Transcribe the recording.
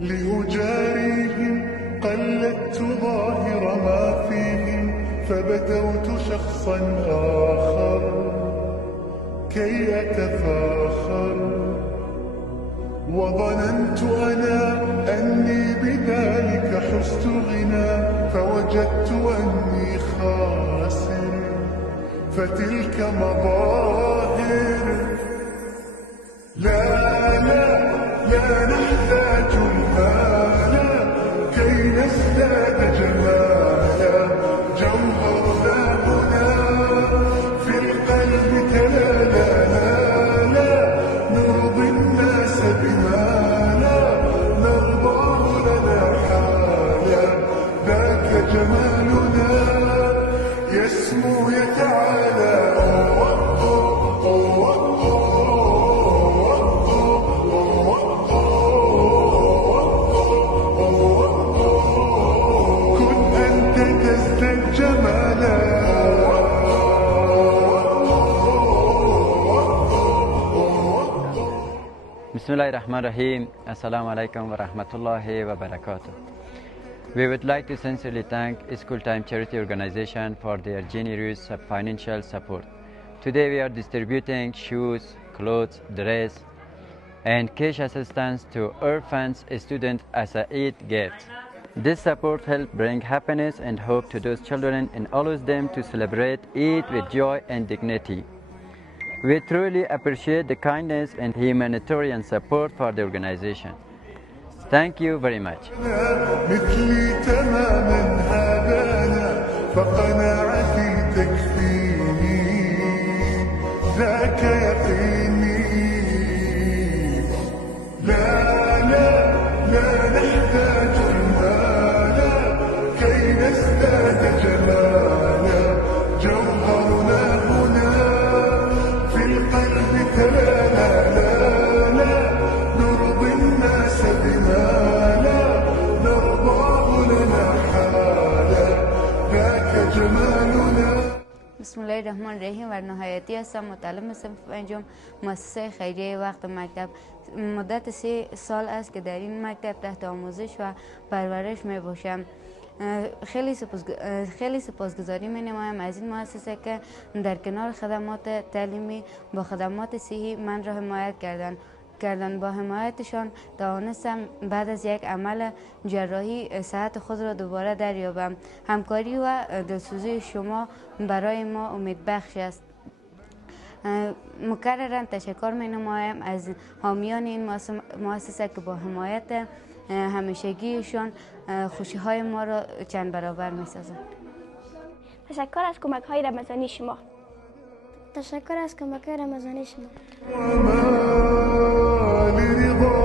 لأجاريهم قلدت ظاهر ما فيهم فبدوت شخصا آخر كي أتفاخر وظننت أنا أني بذلك حزت غنى فوجدت أني خاسر فتلك مظاهر لا نحتاج المال كي نزداد جمالا جوهرنا هنا في القلب لا نرضي الناس بما لا نرضاه لنا حالا ذاك جمالنا يسمو يتعالى Bismillahirrahmanirrahim. Assalamu alaikum wa rahmatullahi wa barakatuh. We would like to sincerely thank School Time Charity Organization for their generous financial support. Today we are distributing shoes, clothes, dress, and cash assistance to orphans students as a Eid gift. This support helps bring happiness and hope to those children and allows them to celebrate Eid with joy and dignity. We truly appreciate the kindness and humanitarian support for the organization. Thank you very much. مثلي تماما هدانا فقناعتي تكفيني ذاك يقيني لا نحتاج المال كي نزداد جمالا جوهرنا هنا في القلب لا نرضي الناس بما لا نرضاه لنا حالا ذاك جمالنا. بسم الله الرحمن الرحیم. و نهایتی هستم متعلم صنف پنجم مؤسسه خیریه وقت مکتب. مدت 3 سال است که در این مکتب تحت آموزش و پرورش می باشم. خیلی سپاسگزاری می نمایم از این مؤسسه که در کنار خدمات تعلیمی با خدمات صحی من را حمایت کردند. با حمایتشان توانستم بعد از یک عمل جراحی صحت خود را دوباره دریابم. همکاری و دلسوزی شما برای ما امیدبخش است. مکرراً تشکر می نمایم از حامیان این مؤسسه که با حمایت همیشگیشان خوشی های ما را چند برابر می سازند. تشکر از کمک های رمضانی شما. تشکر از کمک های رمضانی شما. وما لرضا